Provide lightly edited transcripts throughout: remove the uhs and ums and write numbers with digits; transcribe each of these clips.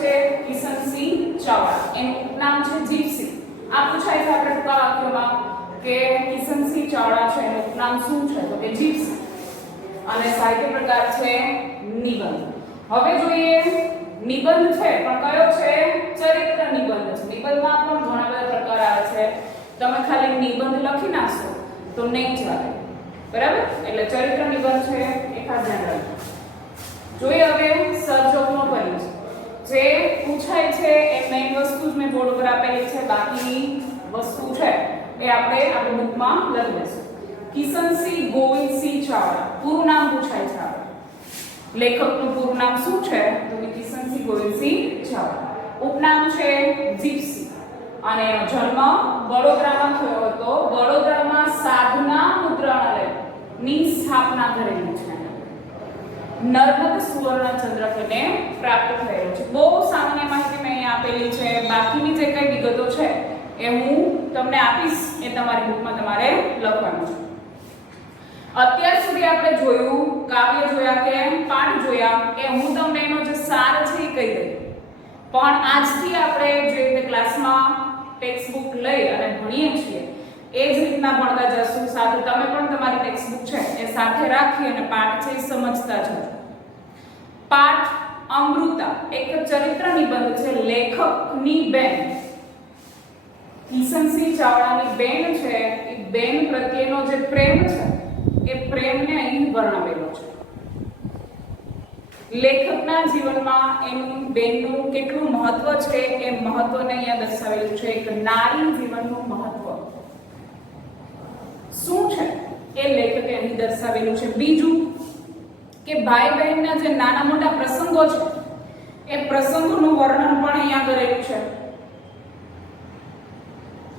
છે કિશનસિંહ ચાવડા, એનું ઉપનામ છે જીપ્સી. આ પૂછાય છે આપણે ટૂંકા વાક્યોમાં કે કિશનસિંહ ચાવડા છે એનું ઉપનામ શું છે તો કે જીપ્સી. અને સાહિત્ય પ્રકાર છે નિબંધ. હવે જોઈએ નિબંધ છે પણ કયો છે ચરિત્ર નિબંધ છે. નિબંધમાં પણ ઘણા બધા પ્રકાર આવે છે. તમે ખાલી નિબંધ લખી નાખશો તો નહીં ચાલે, બરાબર? એટલે ચરિત્ર નિબંધ છે એ ખાસ ધ્યાન રાખજો. જોઈએ હવે સર્જકનો પરિચય. જે પૂછાય છે એ મેઈન વસ્તુ જ મેં બોર્ડ પર આપેલી છે, બાકીની વસ્તુ છે એ આપણે આપણી બુકમાં લખી લઈશું. કિશનસિંહ ગોવિંદસિંહ ચાવડા, પૂરું નામ પૂછાય છે. લેખકનું પૂરું નામ શું છે તો કે કિશનસિંહ ગોવિંદસિંહ ચાવડા. ઉપનામ છે જીપ્સી અને એનો જન્મ વડોદરામાં થયો હતો. વડોદરામાં સાધના મુદ્રણાલયની સ્થાપના કરેલી છે. નર્મદ સુવર્ણ ચંદ્રક એને પ્રાપ્ત થયેલો છે. બહુ સામાન્ય માહિતી મેં અહીં આપેલી છે. બાકીની જે કઈ વિગતો છે એ હું તમને આપીશ, એ તમારી બુકમાં તમારે લખવાનું છે. અત્યાર સુધી આપણે જોયું, કાવ્ય જોયા કે પાઠ જોયા, એ હું તમને એનો જે સાર છે એ કહી દઈ. પણ આજથી આપણે જે રીતે ક્લાસમાં ટેક્સ્ટ બુક લઈ અને ભણીએ છીએ એ જ રીતના ભણતા જશું. સાથે તમે પણ તમારી ટેક્સ્ટ બુક છે એ સાથે રાખી અને પાઠ છે એ સમજતા જજો. પાઠ અમૃતા એક ચરિત્ર નિબંધ છે. લેખકની બેન કિશનસિંહ ચાવડાની બેન છે, એ બેન પ્રત્યેનો જે પ્રેમ છે એ પ્રેમને અહીં વર્ણવેલો છે. લેખકના જીવનમાં એનું બેનનું કેટલું મહત્વ છે એ મહત્વને અહીંયા દર્શાવેલું છે. એક નારી જીવનનું મહત્વ શું છે એ લેખકે અહીં દર્શાવેલું છે. બીજું કે ભાઈ બહેનના જે નાના મોટા પ્રસંગો છે એ પ્રસંગોનું વર્ણન પણ અહીંયા કરેલું છે.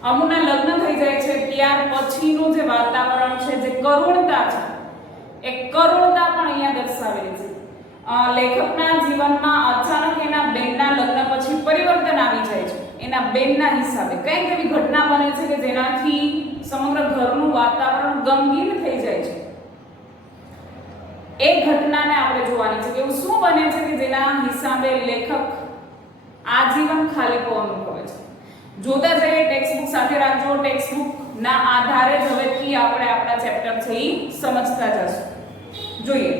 અમુના લગ્ન થઈ જાય છે ત્યાર પછીનું જે વાતાવરણ છે, જે કરુણતા છે, એ કરુણતા પણ અહીંયા દર્શાવેલી છે. લેખકના જીવનમાં અચાનક એના બેનના લગ્ન પછી પરિવર્તન આવી જાય છે. એના બેનના હિસાબે કંઈક એવી ઘટના બને છે કે જેનાથી સમગ્ર ઘરનું વાતાવરણ ગમગીન થઈ જાય છે. એ ઘટનાને આપણે જોવાની છે કે એવું શું બને છે કે જેના હિસાબે લેખક આજીવન ખાલીપો અનુભવે છે. જોતા જઈએ, ટેક્સ્ટ બુક સાથે રાખજો. ટેક્સ્ટ બુક ના આધારે જ હવેથી આપણે આપણા ચેપ્ટર છે એ સમજતા જશું. જોઈએ,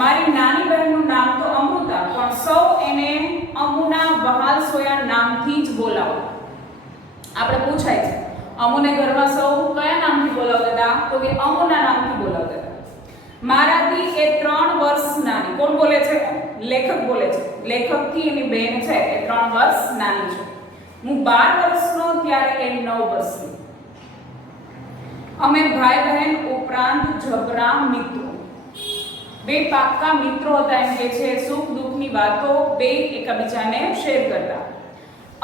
મારી નાની બહેનનું નામ તો અમૃતા, પણ સૌ એને અમુના વહાલ સોયા નામથી જ બોલાવો. આપણે પૂછાય છે અમુને ઘરમાં સૌ કયા નામથી બોલાવતા હતા તો કે અમુના નામથી બોલાવતા હતા. મારાથી એ 3 વર્ષ નાની. કોણ બોલે છે? લેખક બોલે છે. લેખકથી એની બહેન છે એ 3 વર્ષ નાની છે. હું 12 વર્ષનો ત્યારે એ 9 વર્ષની. અમે ભાઈ બહેન ઉપરાંત જબરા મિત્રો, બે પાક્કા મિત્રો હતા. એમ કે છે સુખ દુઃખની વાતો બે એકબીજાને શેર કરતા.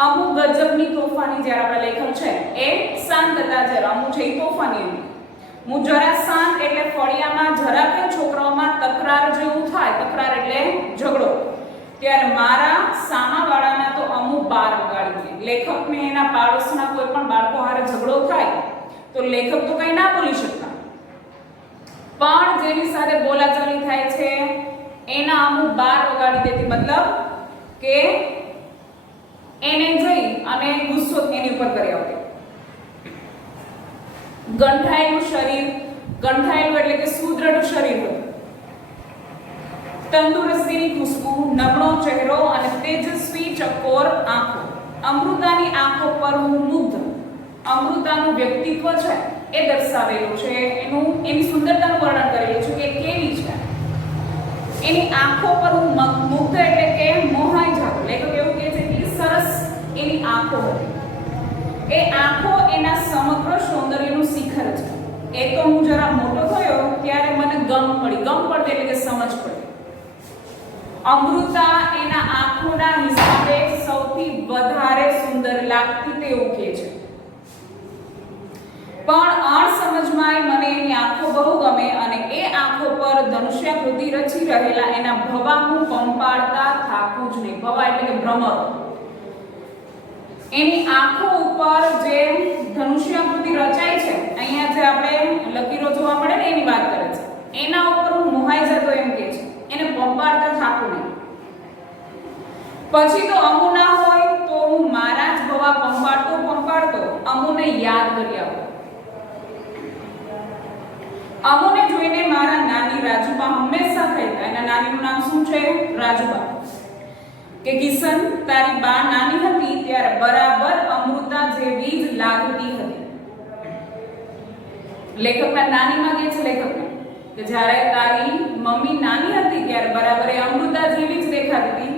અમુ ગજબની તોફાની. જ્યારે આપણા લેખક છે એ શાંત હતા, જ્યારે અમુ છે એ તોફાની હતી. હું જરા શાંત એટલે ફળિયામાં જરા કે છોકરાઓમાં તકરાર જેવું થાય, તકરાર એટલે ઝઘડો, ત્યારે મારા સામાવાળાના તો અમુ બાર વગાડી દે. લેખકને એના પાડોશના કોઈ પણ બાળકો હારે ઝઘડો થાય તો લેખક તો કંઈ ના બોલી શકતા, પણ જેની સાથે બોલાચાલી થાય છે એના અમુ બાર વગાડી દેતી. મતલબ કે એને જોઈ અને ગુસ્સો એની ઉપર કરી આવતો. ગંઠાયેલું શરીર, ગંઠાયેલું એટલે કે સુદૃઢ શરીર હતું. તંદુરસ્તીની ખુશ્બુ, નબળો ચહેરો અને તેજસ્વી ચકોર આંખો. અમૃતાની આંખો પર હું મુગ્ધ. અમૃતાનું વ્યક્તિત્વ છે એ દર્શાવેલું છે. એની સુંદરતાનું વર્ણન કરેલું છે કે કેવી છે. એની આંખો પર હું મુગ્ધ એટલે કે મોહાઈ જાતો. લેખક એવું કહે છે કે સરસ એની આંખો હતી. એ આંખો એના સમગ્ર સૌંદર્યનું શિખર છે. એ તો હું જરા મોટો થયો ત્યારે મને ગમ પડતી એટલે કે સમજ પડી. અમૃતા એના આંખોના હિસાબે સૌથી વધારે સુંદર લાગતી તેવું કહે છે. પણ અણસમજમાં મને એની આંખો બહુ ગમે અને એ આંખો પર ધનુષ્યાકૃતિ રચી રહેલા એના ભવા હું પંપાળતા થાકું જ નહીં. ભવા એટલે કે ભ્રમર. એની આંખો ઉપર જે ધનુષ્યાકૃતિ રચાય છે, અહીંયા જે આપણે લકીરો જોવા મળે ને એની વાત કરે છે. એના ઉપર હું મોહાઈ જતો એમ કે છે. એને પંપાળતા થાકું નહીં. પછી તો અમુ અમુને યાદ કરી આવો. અમુને જોઈને મારા નાની રાજુબા હંમેશા કહેતા, એના નાનીનું નામ શું છે? રાજુબા, કે કિશન તારી બા નાની હતી ત્યારે બરાબર અમૃતા જેવી જ લાગતી હતી. લેખકના નાનીમાં કહે છે લેખકને કે જ્યારે તારી મમ્મી નાની હતી ત્યારે બરાબર એ અમૃતા જેવી જ દેખાતી હતી.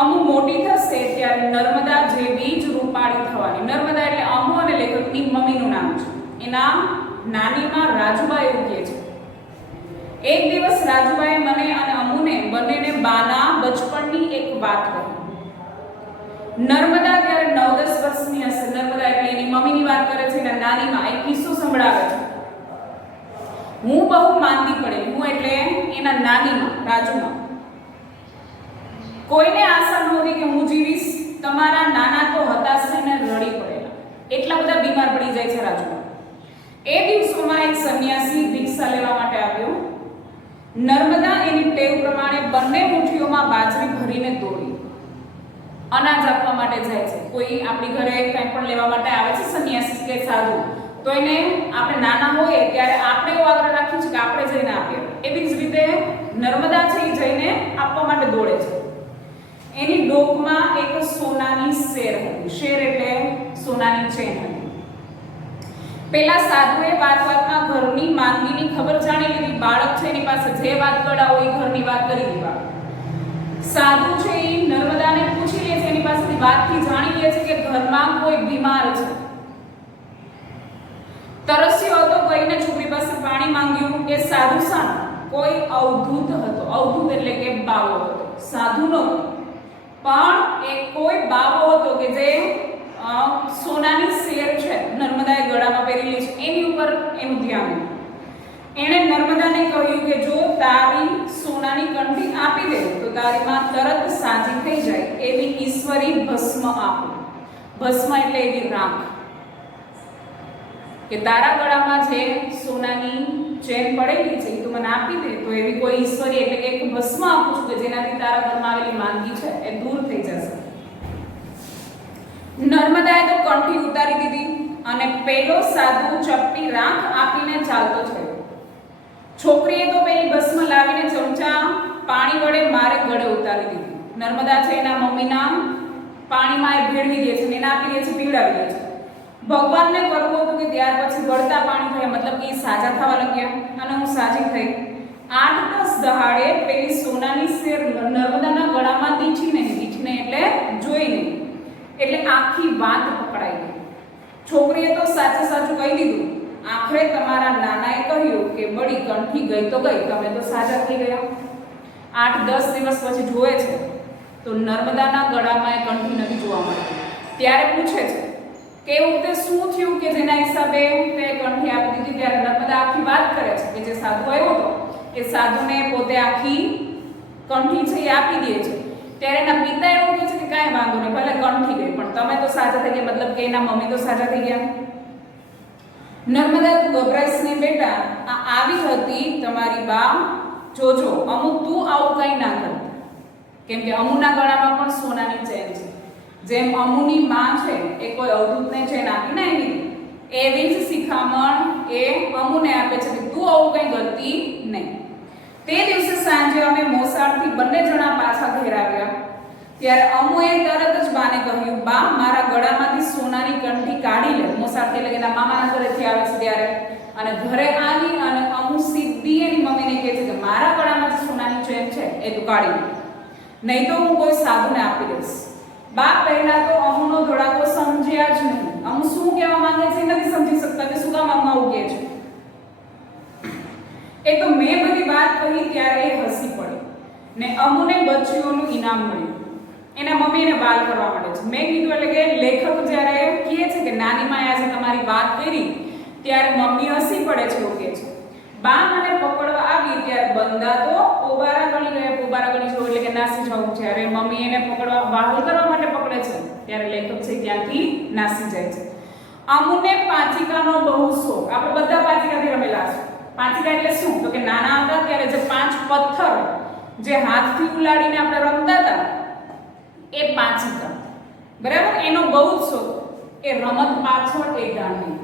અમુ મોટી થશે ત્યારે નર્મદા જેવી જ રૂપાળી થવાની. નર્મદા એટલે અમુ અને લેખકની મમ્મીનું નામ છે. એના નાનીમાં રાજુબા એવું કહે છે. એક દિવસ રાજુબાએ મને અને અમુને બંનેને બાના બચપણની એક વાત કહી. નર્મદા ત્યારે 9-10 વર્ષની હશે. નર્મદા એટલે એની મમ્મીની વાત કરે છે. એના નાનીમાં એક કિસ્સો સંભળાવે છે. હું બહુ માંદી પડે. હું એટલે એના નાનીમાં, રાજુમાં. કોઈને આશા નહોતી કે હું જીવીશ. તમારા નાના તો હતાશ થઈને રડી પડેલા. એટલા બધા બીમાર પડી જાય છે રાજુમાં. એ દિવસોમાં એક સંન્યાસી ભિક્ષા લેવા માટે આવ્યો. નર્મદા એની ટેવ પ્રમાણે બંને મુઠ્ઠીઓમાં બાજરી ભરીને દોડી અનાજ આપવા માટે જાય છે. કોઈ આપણી ઘરે કંઈ પણ લેવા માટે આવે છે સંન્યાસી કે સાધુ, તો એને આપણે નાના હોઈએ ત્યારે આપણે એવો આગ્રહ રાખીએ છીએ કે આપણે જઈને આપીએ. એવી જ રીતે નર્મદા છે એ જઈને આપવા માટે દોડે છે. એની ડોકમાં એક સોનાની શેર હતી. શેર એટલે સોનાની ચેન હતી. પેલા સાધુએ વાતમાં ઘરની માંદગીની ખબર જાણી લીધી. બાળક છે એની પાસે જે વાત કડાવો એ ઘરની વાત કરી દીધી. સાધુ છે એ નર્મદાને પૂછી લે છે, એની પાસેથી વાતથી જાણી લે છે કે ઘરમાં કોઈ બીમાર છે. તરસ્યો હતો, કહીને છોકરી પાસે પાણી માંગ્યું. એ સાધુ સાનો કોઈ અવધૂત હતો. અવધૂત એટલે કે બાવો હતો, સાધુ નહોતો. પણ એ કોઈ બાવો હતો કે જે સોનાની શેર છે નર્મદાએ ગળામાં પહેરેલી છે એની ઉપર એનું ધ્યાન હતું. એણે નર્મદાને કહ્યું કે જો તારી સોનાની કંઠી આપી દે તો તારી માં તરત સાજી થઈ જાય એવી ઈશ્વરી ભસ્મ આપો. ભસ્મ એટલે એવી રાખ કે તારા ગળામાં જે સોનાની ચેન પડેલી છે એ તું મને આપી દે તો એવી કોઈ ઈશ્વરી એટલે કે એક ભસ્મ આપું છું કે જેનાથી તારા ઘરમાં આવેલી માંદગી છે એ દૂર થઈ જશે. નર્મદાએ તો કંઠી ઉતારી દીધી અને પેલો સાધુ ચપટી રાખ આપીને ચાલતો થયો. છોકરીએ તો પેલી ભસ્મ લાવીને ચમચા પાણી વડે મારે ગળે ઉતારી દીધી. નર્મદા છે એના મમ્મીના પાણીમાં એ ભેળવી દે છે, એને આપી દે છે, પીવડાવી દે છે. ભગવાનને કરવું હતું કે ત્યાર પછી ગળતા પાણી થયા, મતલબ કે સાજા થવા લાગ્યા અને હું સાજી થઈ. 8-10 દહાડે પેલી સોનાની શેર નર્મદાના ગળામાં દીઠીને એટલે જોઈ નહીં, એટલે આખી વાત પકડાઈ ગઈ. છોકરીએ તો સાચું કહી દીધું. આખરે તમારા નાનાએ કહ્યું કે બડી કંઠી ગઈ તો ગઈ, તમે તો સાજા થઈ ગયા. 8-10 દિવસ પછી જોવે છે તો નર્મદાના ગળામાં એ કંઠી નથી જોવા મળતી. ત્યારે પૂછે છે કે એવું તે શું થયું કે જેના હિસાબે તે કંઠી આપી દીધી. ત્યારે નર્મદા આખી વાત કરે છે કે જે સાધુ આવ્યો હતો એ સાધુને પોતે આખી કંઠી છે એ આપી દે છે. ત્યારે એના પિતા એવું કહે છે કે કાંઈ વાંધો નહીં, ભલે કંઠી ગઈ પણ તમે તો સાજા થઈ ગયા, મતલબ કે એના મમ્મી તો સાજા થઈ ગયા. નર્મદા તું ગભરાઈશ નહીં બેટા, આ આવી હતી તમારી બા, જોજો અમુક તું આવું કંઈ ના કર. કેમ કે અમુના ગળામાં પણ સોનાની ચેન છે. જેમ અમુની માં છે એ કોઈ અવધૂતને ચેન આપી ના એવી જ શિખામણ એ અમુને આપે છે કે તું આવું કંઈ કરતી નહીં. તે દિવસે સાંજે અમે મોસાળથી બંને જણા પાછા ઘેર આવ્યા. ત્યારે અમુએ તરત જ બાને કહ્યું, બા મારા ગળામાંથી સોનાની કંઠી કાઢી લે. મોસાળથી એટલે કે એના મામાના ઘરેથી આવે છે ત્યારે. અને ઘરે આવી અને અમુ સીધી એની મમ્મીને કહે છે કે મારા ગળામાં સોનાની ચેન છે એ તું કાઢી લે, નહીં તો હું કોઈ સાધુને આપી દઈશ. બા પહેલા તો અમુનો ધોળાકો સમજ્યા જ નહીં. અમુ શું કહેવા માંગે છે નથી સમજી શકતા કે શું કામ અમ્મા આવું કહે છે. એ તો મેં બધી વાત કહી ત્યારે એ હસી પડી ને અમુને બચ્ચીઓનું ઇનામ મળ્યું. એના મમ્મી એને બાલ કરવા માંડે છે. મેં કીધું એટલે કે લેખક જ્યારે કહે છે કે નાની માં આજે તમારી વાત કરી ત્યારે મમ્મી હસી પડે છે એવું કહે છે. બા મને પકડવા આવી ત્યારે બંદા તો પોબારા ગણી ગયા. પોબારા ગણી જવું એટલે કે નાસી જવું. જ્યારે મમ્મી એને પકડવા વાહલ કરવા માટે પકડે છે ત્યારે લેખક છે ત્યાંથી નાસી જાય છે. અમુને પાંચિકાનો બહુ શોખ. આપણે બધા પાંચિકાથી રમેલા છે. પાંચિકા એટલે શું? તો કે નાના હતા ત્યારે જે 5 પથ્થર જે હાથથી ઉલાડીને આપણે રમતા હતા એ પાંચિકા, બરાબર, એનો બહુ જ શોખ. એ રમત પાછળ એ ગાંડી,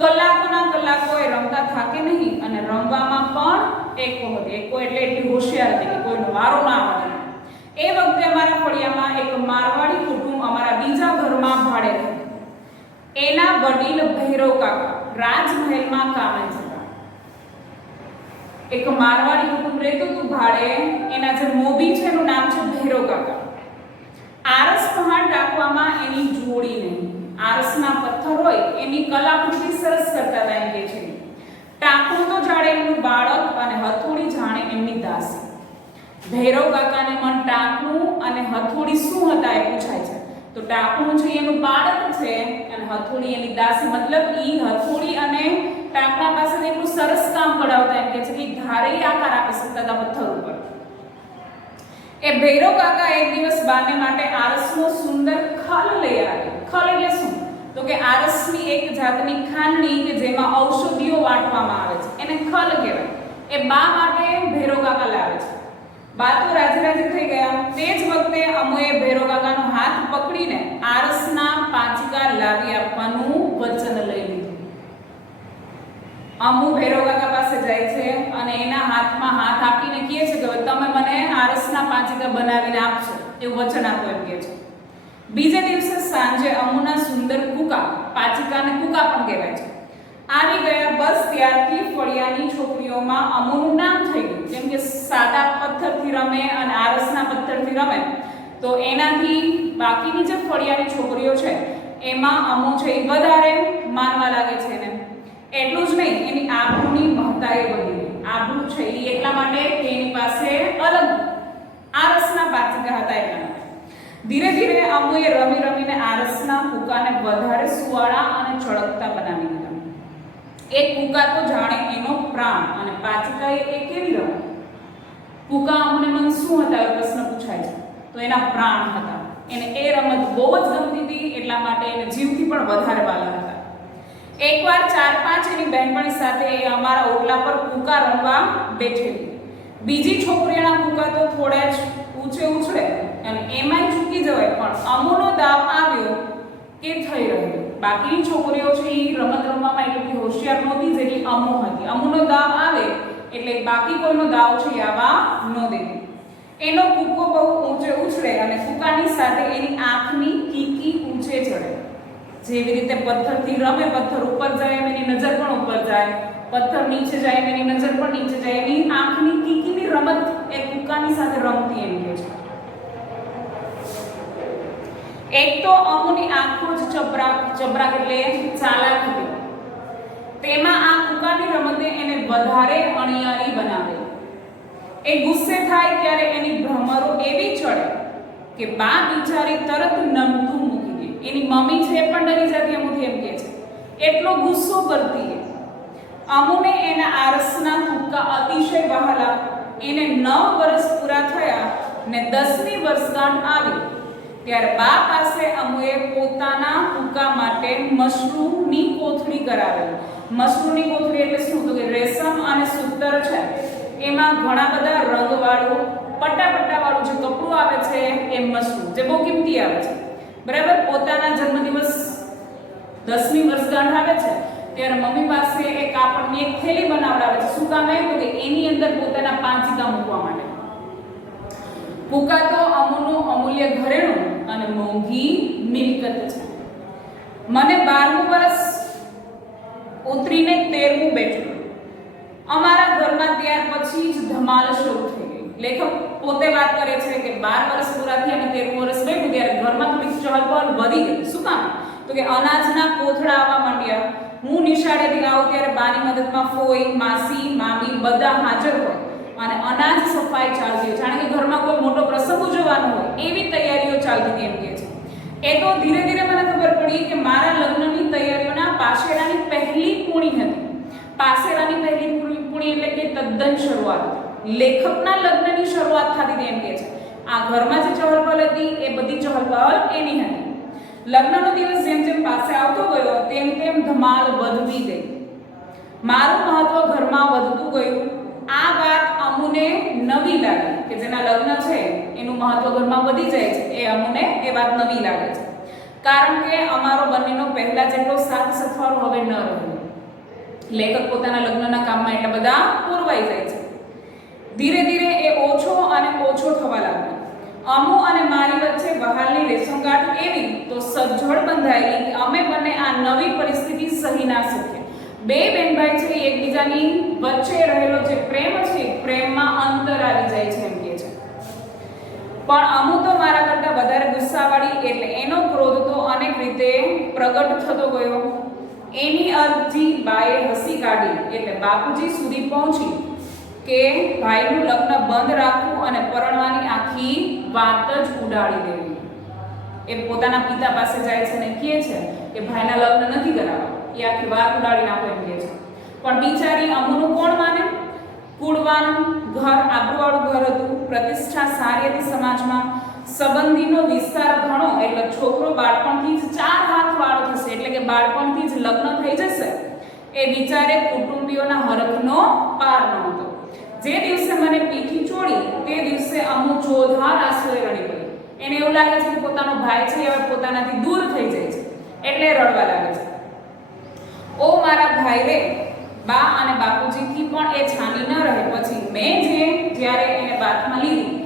કલાકોના કલાકો એ રમતા થાકે નહીં અને રમવામાં પણ એક એટલે એટલી હોશિયાર હતી કે કોઈનો વારો ના આવે. એ વખતે અમારા ફળિયામાં એક મારવાડી કુટુંબ અમારા બીજા ઘરમાં ભાડે હતું. એના વડીલ ભૈરવ કાકા રાજમહેલમાં કામે જતા. એક મારવાડી કુટુંબ રહેતું હતું ભાડે. એના જે મોભી છે એનું નામ છે ભૈરવ કાકા. આરસ પહાડ ટાંકવામાં એની જોડી નહીં. આરસના પથ્થર હોય એની કલાકૃતિ સરસ કરતા હતા એમ કે છે. ટાંકું તો જાણે એમનું બાળક અને હથોડી જાણે એમની દાસી. ભૈરવ કાકાને મન ટાંકું અને હથોડી શું હતા એ પૂછાય છે. તો ટાંકું છે એનું બાળક છે અને હથોડી એની દાસી, મતલબ ઈ હથોડી અને ટાંકણા પાસે એટલું સરસ કામ કરાવતા એમ કે છે કે ધારે આકાર આપી શકતા હતા પથ્થર ઉપર. એ ભૈરવ કાકા એક દિવસ બાને માટે આરસનો સુંદર ખલ લઈ આવ્યા. ખલ એટલે શું? તો કે આરસની એક જાતની ખાંડની કે જેમાં ઔષધિઓ વાટવામાં આવે છે એને ખલ કહેવાય. એ બા માટે ભૈરવ કાકા લાવે છે. બા તો રાજી થઈ ગયા. તે જ વખતે અમોએ ભૈરવ કાકાનો હાથ પકડીને આરસના પાંચિકા લાવી આપવાનું વચન લઈ લીધું. અમુ ભૈરવ કાકા પાસે જાય છે અને એના હાથમાં હાથ આપીને કહે છે કે તમે મને આરસના પાંચિકા બનાવીને આપશો એવું વચન આપો એમ કહે છે. બીજે દિવસે સાંજે અમુના સુંદર કુકા, પાંચિકાને કુકા પણ કહેવાય છે, આવી ગયા. બસ ત્યારથી ફળિયાની છોકરીઓમાં અમુનું નામ થઈ ગયું. જેમ કે સાદા પથ્થરથી રમે અને આરસના પથ્થરથી રમે તો એનાથી બાકીની જે ફળિયાની છોકરીઓ છે એમાં અમુ છે એ વધારે માનવા લાગે છે એને. એટલું જ નહીં, એની આબરૂની મહત્તા એ વધી. આબરૂ છે એ એટલા માટે કે એની પાસે અલગ આરસના પાંચિકા હતા એટલા માટે. ધીરે ધીરે અમુએ રમીને આરસના કુકાને વધારે સુવાળા અને ચળકતા બનાવી દીધા. એક કુકા તો જાણે એનો પ્રાણ અને પાંચિકા એ કેવી રમત. કુકા અમને મન શું હતા એ પ્રશ્ન પૂછાય છે. તો એના પ્રાણ હતા. એને એ રમત બહુ જ ગમતી હતી એટલા માટે એને જીવથી પણ વધારે વાલા હતા. એકવાર 4-5 એની બહેનપણી સાથે એ અમારા ઓટલા પર કુકા રમવા બેઠેલી. બીજી છોકરીઓના કુકા તો થોડા જ ઊંચે ઉછળે અને એમાંય ચૂકી જવાય, પણ અમુનો દાવ આવ્યો કે થઈ રહ્યો. બાકીની છોકરીઓ છે એ રમત રમવામાં એટલી હોશિયાર નહોતી જેટલી અમુ હતી. અમુનો દાવ આવે એટલે બાકી કોઈનો દાવ છે એ આવવા ન દે. એનો કૂકો બહુ ઊંચે ઉછળે અને કૂકાની સાથે એની આંખની કીકી ઊંચે ચડે. જેવી રીતે પથ્થરથી રમે, પથ્થર ઉપર જાય એની નજર પણ ઉપર જાય, પથ્થર નીચે જાય એની નજર પણ નીચે જાય. એની આંખની કીકીની રમત એ કૂકાની સાથે રમતી એમ કે છે. એક તો અમુની આંખો જ ચબરાક એટલે ચાલાક હતી. તેમાં આ કૂકાની રમતે એને વધારે અણિયારી બનાવે. એ ગુસ્સે થાય ત્યારે એની ભ્રમરો એવી ચડે કે બા બિચારી તરત નમતું મૂકી દે. એની મમ્મી છે પણ ડરી જતી અમુથી એમ કે છે. એટલો ગુસ્સો કરતી એ. અમુને એના આરસના કૂકા અતિશય વહાલા. એને 9 વર્ષ પૂરા થયા ને 10મી વર્ષગાંઠ આવી ત્યારે બા પાસે અમુએ પોતાના કૂકા માટે મશરૂની કોથળી કરાવેલી. મશરૂની કોથળી એટલે શું? તો કે રેશમ અને સૂતર છે એમાં ઘણા બધા રંગવાળું પટ્ટા વાળું જે કપડું આવે છે એ મશરૂમ, જે બહુ કિંમતી આવે છે. બરાબર. પોતાના જન્મદિવસ 10મી વર્ષગાંઠ આવે છે ત્યારે મમ્મી પાસે એ કાપડની એક થેલી બનાવડાવે છે. શું કામ? તો કે એની અંદર પોતાના પાંચિકા મૂકવા માટે. કૂકા તો અમુનું અમૂલ્ય ઘરેણું અને મોંઘી મિલકત છે. મને 12મું વર્ષ ઉતરીને 13મું બેઠું. અમારા ઘરમાં ત્યાર પછી જ ધમાલ શરૂ થઈ ગઈ. લેખક પોતે વાત કરે છે કે 12 વર્ષ પૂરા થયા અને 13મું વર્ષ બેઠું ત્યારે ઘરમાં થોડી ચહલ-પહલ વધી ગઈ. શું કામ? તો કે અનાજના કોથળા આવવા માંડ્યા. હું નિશાળેથી આવું ત્યારે બાની મદદમાં ફોઈ, માસી, મામી બધા હાજર હોય અને અનાજ સફાઈ ચાલતી હોય. જાણે કે ઘરમાં કોઈ મોટો પ્રસંગ ઉજવવાનો હોય એવી તૈયારીઓ ચાલતી હતી એમ કે છે. એ તો ધીરે ધીરે મને ખબર પડી કે મારા લગ્નની તૈયારીઓના પાસેરાની પહેલી પૂણી હતી. પાસેરાની પહેલી પૂણી એટલે કે તદ્દન શરૂઆત. લેખકના લગ્નની શરૂઆત થતી હતી એમ કે છે. આ ઘરમાં જે ચહલ-પહલ હતી એ બધી ચહલ-પહલ એની હતી. લગ્નનો દિવસ જેમ જેમ પાસે આવતો ગયો તેમ તેમ ધમાલ વધતી ગઈ. મારું મહત્વ ઘરમાં વધતું ગયું. આ વાત અમુને નવી લાગી કે જેના લગ્ન છે એનું મહત્વ ઘરમાં વધી જાય છે. એ અમુને એ વાત નવી લાગે છે. કારણ કે અમારો બંનેનો પહેલા જેટલો સાથ સથવારો હવે ન રહ્યો. લેખક પોતાના લગ્નના કામમાં એટલા બધા પૂરવાઈ જાય છે. ધીરે ધીરે એ ઓછો અને ઓછો થવા લાગ્યો. અમુ અને મારી વચ્ચે બહારની રેશમગાંઠ એવી તો સજ્જડ બંધાયેલી કે અમે બંને આ નવી પરિસ્થિતિ સહી ના શકીએ. બે બેનભાઈ છે એકબીજાની વચ્ચે રહેલો જે પ્રેમ છે પ્રેમમાં અંતર આવી જાય છે એમ કહે છે. પણ અમુ તો મારા કરતા વધારે ગુસ્સાવાળી એટલે એનો ક્રોધ તો અનેક રીતે પ્રગટ થતો ગયો. એની અરજી બાએ હસી કાઢી એટલે બાપુજી સુધી પહોંચી કે ભાઈનું લગ્ન બંધ રાખવું અને પરણવાની આખી વાત જ ઉડાડી દેવી. એ પોતાના પિતા પાસે જાય છે અને કહે છે કે ભાઈના લગ્ન નથી કરાવવા, એ આખી વાત ઉડાડી નાખો એમ કહે છે. પણ બિચારી અમુનું કોણ માને? કુળવાનું ઘર આબરૂવાળું ઘર હતું, પ્રતિષ્ઠા સારી હતી સમાજમાં, સંબંધીનો વિસ્તાર ઘણો એટલે છોકરો બાળપણથી જ 4 હાથ વાળો થશે એટલે કે બાળપણથી જ લગ્ન થઈ જશે. એ બિચારે કુટુંબીઓના હરખનો પાર નહોતો. જે દિવસે મને પીઠી ચોળી તે દિવસે અમુ જોધાર આંસુએ રડી પડી. એને એવું લાગે છે કે પોતાનો ભાઈ છે હવે પોતાનાથી દૂર થઈ જાય છે એટલે રડવા લાગે છે. ઓ મારા ભાઈ રે, બા અને બાપુજીથી પણ એ છાની ન રહે. પછી મેં જ્યારે એને બાથમાં લીધી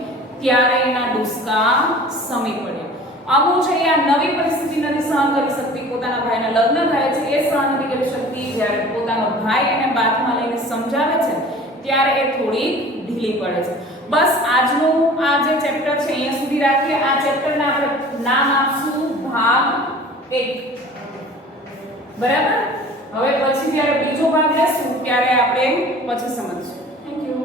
ત્યારે એના ડુસકા સમી પડ્યા. અમુ છે એ આ નવી પરિસ્થિતિ નથી સહન કરી શકતી. પોતાના ભાઈના લગ્ન થાય છે એ સહન નથી કરી શકતી. જ્યારે પોતાનો ભાઈ એને બાથમાં લઈને સમજાવે છે ત્યારે એ થોડી ઢીલી પડે છે. બસ આજનું આ જે ચેપ્ટર છે અહીંયા સુધી રાખીએ. આ ચેપ્ટરને આપણે નામ આપશું ભાગ 1. બરાબર? હવે પછી જ્યારે બીજો ભાગ લેશું ત્યારે આપણે પછી સમજીશું. Thank you.